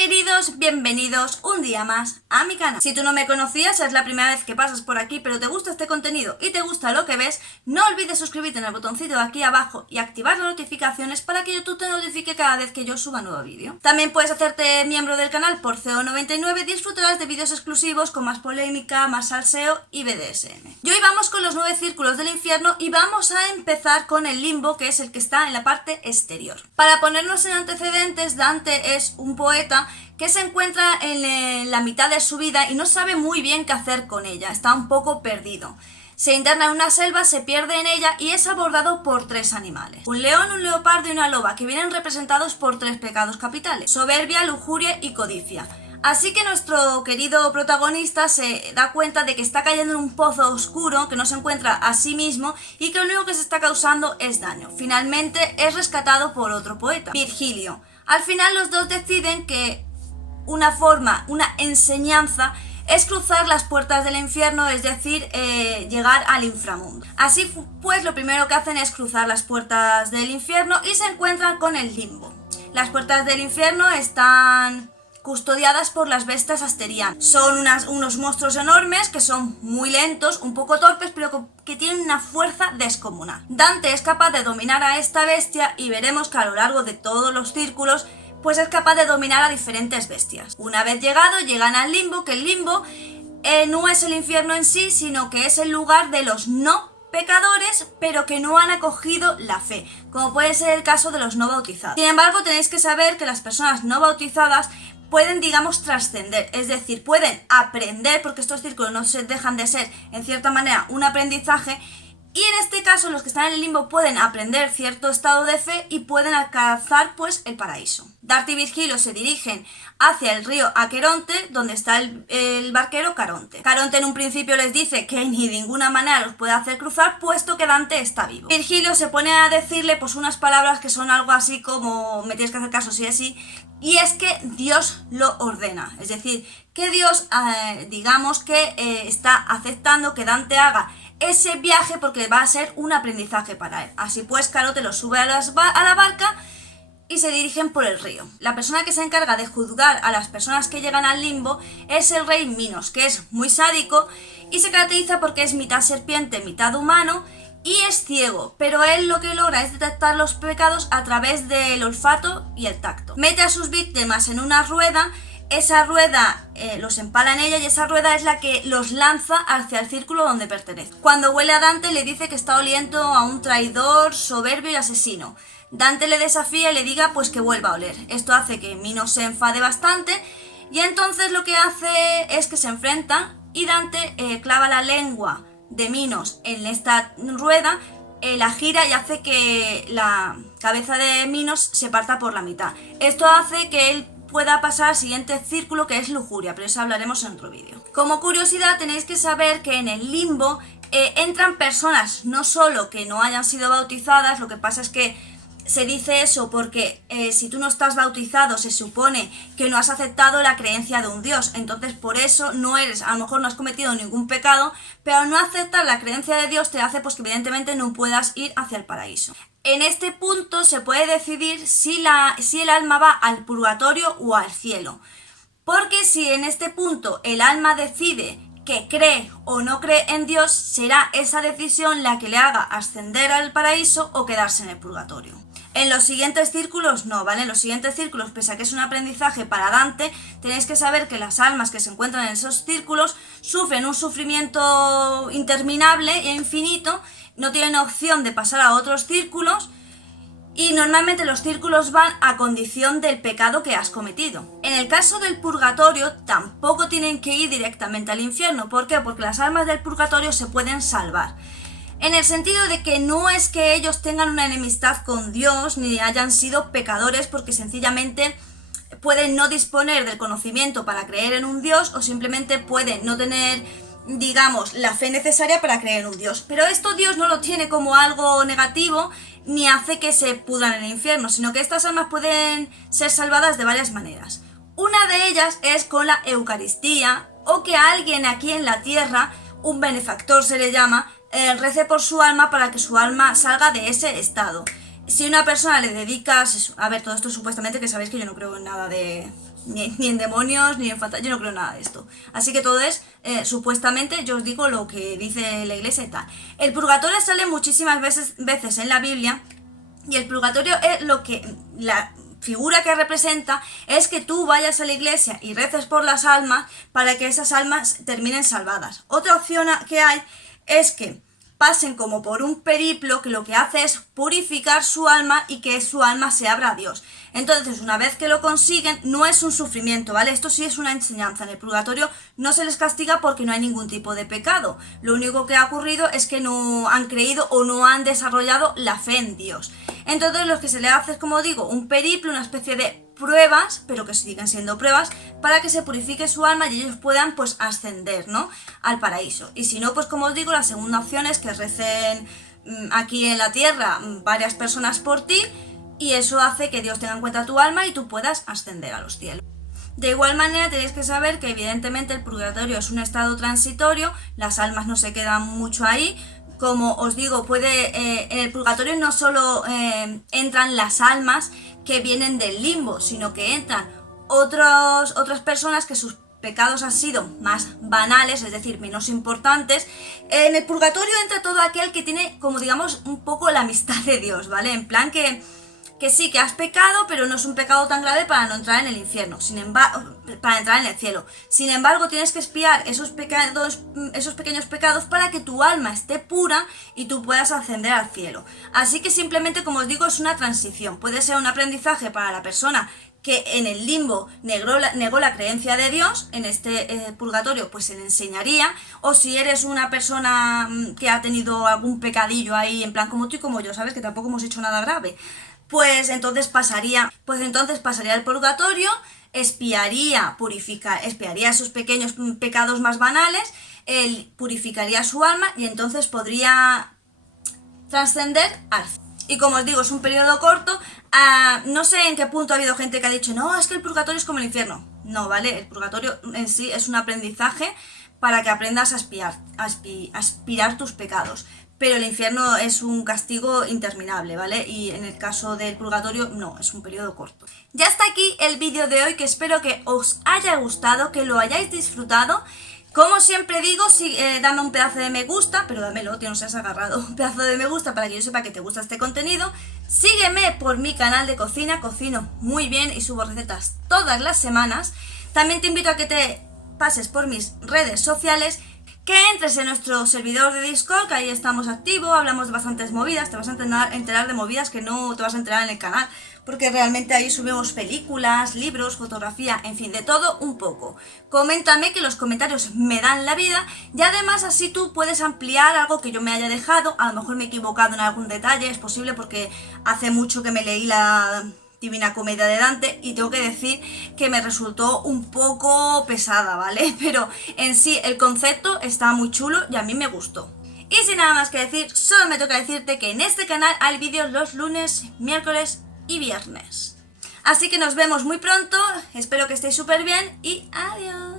queridos, bienvenidos un día más a mi canal. Si tú no me conocías, es la primera vez que pasas por aquí, pero te gusta este contenido y te gusta lo que ves, no olvides suscribirte en el botoncito de aquí abajo y activar las notificaciones para que YouTube te notifique cada vez que yo suba nuevo vídeo. También puedes hacerte miembro del canal por 0,99 y disfrutarás de vídeos exclusivos con más polémica, más salseo y BDSM. Y hoy vamos con los 9 círculos del infierno y vamos a empezar con el limbo, que es el que está en la parte exterior. Para ponernos en antecedentes, Dante es un poeta que se encuentra en la mitad de su vida y no sabe muy bien qué hacer con ella, está un poco perdido. Se interna en una selva, se pierde en ella y es abordado por 3 animales. Un león, un leopardo y una loba, que vienen representados por 3 pecados capitales: soberbia, lujuria y codicia. Así que nuestro querido protagonista se da cuenta de que está cayendo en un pozo oscuro, que no se encuentra a sí mismo y que lo único que se está causando es daño. Finalmente es rescatado por otro poeta, Virgilio. Al final los dos deciden que una enseñanza es cruzar las puertas del infierno, es decir, llegar al inframundo. Así pues, lo primero que hacen es cruzar las puertas del infierno y se encuentran con el limbo. Las puertas del infierno están custodiadas por las bestias asterianas. Son unos monstruos enormes que son muy lentos, un poco torpes, pero que tienen una fuerza descomunal. Dante es capaz de dominar a esta bestia y veremos que a lo largo de todos los círculos pues es capaz de dominar a diferentes bestias. Una vez llegan al limbo, que el limbo no es el infierno en sí, sino que es el lugar de los no pecadores, pero que no han acogido la fe, como puede ser el caso de los no bautizados. Sin embargo, tenéis que saber que las personas no bautizadas pueden, digamos, trascender, es decir, pueden aprender, porque estos círculos no se dejan de ser, en cierta manera, un aprendizaje. Y en este caso los que están en el limbo pueden aprender cierto estado de fe y pueden alcanzar pues el paraíso. Dante y Virgilio se dirigen hacia el río Aqueronte, donde está el barquero Caronte. Caronte en un principio les dice que ni de ninguna manera los puede hacer cruzar, puesto que Dante está vivo. Virgilio se pone a decirle pues unas palabras que son algo así como: me tienes que hacer caso sí o sí. Y es que Dios lo ordena, es decir, que Dios, digamos que está aceptando que Dante haga ese viaje porque va a ser un aprendizaje para él. Así pues, Caronte lo sube a la barca y se dirigen por el río. La persona que se encarga de juzgar a las personas que llegan al limbo es el rey Minos, que es muy sádico y se caracteriza porque es mitad serpiente, mitad humano y es ciego, pero él lo que logra es detectar los pecados a través del olfato y el tacto. Mete a sus víctimas en una rueda. Esa rueda los empala en ella y esa rueda es la que los lanza hacia el círculo donde pertenece. Cuando huele a Dante le dice que está oliendo a un traidor, soberbio y asesino. Dante le desafía y le diga pues que vuelva a oler. Esto hace que Minos se enfade bastante y entonces lo que hace es que se enfrentan y Dante clava la lengua de Minos en esta rueda, la gira y hace que la cabeza de Minos se parta por la mitad. Esto hace que él pueda pasar al siguiente círculo, que es lujuria, pero eso hablaremos en otro vídeo. Como curiosidad tenéis que saber que en el limbo entran personas no solo que no hayan sido bautizadas, lo que pasa es que se dice eso porque si tú no estás bautizado se supone que no has aceptado la creencia de un Dios, entonces por eso no eres, a lo mejor no has cometido ningún pecado, pero al no aceptar la creencia de Dios te hace pues que evidentemente no puedas ir hacia el paraíso. En este punto se puede decidir si el alma va al purgatorio o al cielo, porque si en este punto el alma decide que cree o no cree en Dios, será esa decisión la que le haga ascender al paraíso o quedarse en el purgatorio. En los siguientes círculos no, ¿vale? En los siguientes círculos, pese a que es un aprendizaje para Dante, tenéis que saber que las almas que se encuentran en esos círculos sufren un sufrimiento interminable e infinito, no tienen opción de pasar a otros círculos y normalmente los círculos van a condición del pecado que has cometido. En el caso del purgatorio tampoco tienen que ir directamente al infierno. ¿Por qué? Porque las almas del purgatorio se pueden salvar. En el sentido de que no es que ellos tengan una enemistad con Dios ni hayan sido pecadores, porque sencillamente pueden no disponer del conocimiento para creer en un Dios o simplemente pueden no tener, digamos, la fe necesaria para creer en un Dios. Pero esto Dios no lo tiene como algo negativo ni hace que se pudran en el infierno, sino que estas almas pueden ser salvadas de varias maneras. Una de ellas es con la Eucaristía, o que alguien aquí en la tierra, un benefactor se le llama, rece por su alma para que su alma salga de ese estado. Si una persona le dedicas, a ver, todo esto supuestamente, que sabéis que yo no creo en nada de ni en demonios, ni en fantasmas, yo no creo nada de esto. Así que todo es, supuestamente, yo os digo lo que dice la iglesia y tal. El purgatorio sale muchísimas veces en la Biblia, y el purgatorio es lo que, la figura que representa es que tú vayas a la iglesia y reces por las almas para que esas almas terminen salvadas. Otra opción que hay es que pasen como por un periplo que lo que hace es purificar su alma y que su alma se abra a Dios. Entonces, una vez que lo consiguen, no es un sufrimiento, ¿vale? Esto sí es una enseñanza. En el purgatorio no se les castiga porque no hay ningún tipo de pecado. Lo único que ha ocurrido es que no han creído o no han desarrollado la fe en Dios. Entonces, lo que se les hace es, como digo, un periplo, una especie de pruebas, pero que siguen siendo pruebas, para que se purifique su alma y ellos puedan, pues, ascender, ¿no?, al paraíso. Y si no, pues, como os digo, la segunda opción es que recen aquí en la tierra varias personas por ti, y eso hace que Dios tenga en cuenta tu alma y tú puedas ascender a los cielos. De igual manera, tenéis que saber que evidentemente el purgatorio es un estado transitorio, las almas no se quedan mucho ahí. Como os digo, en el purgatorio no solo entran las almas que vienen del limbo, sino que entran otras personas que sus pecados han sido más banales, es decir, menos importantes. En el purgatorio entra todo aquel que tiene, como digamos, un poco la amistad de Dios, ¿vale? En plan que sí, que has pecado, pero no es un pecado tan grave para no entrar en el infierno, para entrar en el cielo. Sin embargo, tienes que expiar esos pequeños pecados para que tu alma esté pura y tú puedas ascender al cielo. Así que simplemente, como os digo, es una transición. Puede ser un aprendizaje para la persona que en el limbo negó la creencia de Dios. En este purgatorio pues se le enseñaría, o si eres una persona que ha tenido algún pecadillo ahí, en plan como tú y como yo, ¿sabes? Que tampoco hemos hecho nada grave. Pues entonces pasaría el purgatorio, expiaría esos pequeños pecados más banales, él purificaría su alma y entonces podría trascender al cielo. Y como os digo, es un periodo corto. No sé en qué punto ha habido gente que ha dicho, no, es que el purgatorio es como el infierno. No, ¿vale? El purgatorio en sí es un aprendizaje para que aprendas a aspirar tus pecados. Pero el infierno es un castigo interminable, ¿vale? Y en el caso del purgatorio, no, es un periodo corto. Ya está aquí el vídeo de hoy, que espero que os haya gustado, que lo hayáis disfrutado. Como siempre digo, dame un pedazo de me gusta, pero dámelo, tío, no seas agarrado. Un pedazo de me gusta para que yo sepa que te gusta este contenido. Sígueme por mi canal de cocina, cocino muy bien y subo recetas todas las semanas. También te invito a que te pases por mis redes sociales, que entres en nuestro servidor de Discord, que ahí estamos activos, hablamos de bastantes movidas, te vas a enterar de movidas que no te vas a enterar en el canal, porque realmente ahí subimos películas, libros, fotografía, en fin, de todo un poco. Coméntame, que los comentarios me dan la vida, y además así tú puedes ampliar algo que yo me haya dejado. A lo mejor me he equivocado en algún detalle, es posible porque hace mucho que me leí la Divina Comedia de Dante y tengo que decir que me resultó un poco pesada, ¿vale? Pero en sí el concepto está muy chulo y a mí me gustó. Y sin nada más que decir, solo me toca decirte que en este canal hay vídeos los lunes, miércoles y viernes. Así que nos vemos muy pronto, espero que estéis súper bien y adiós.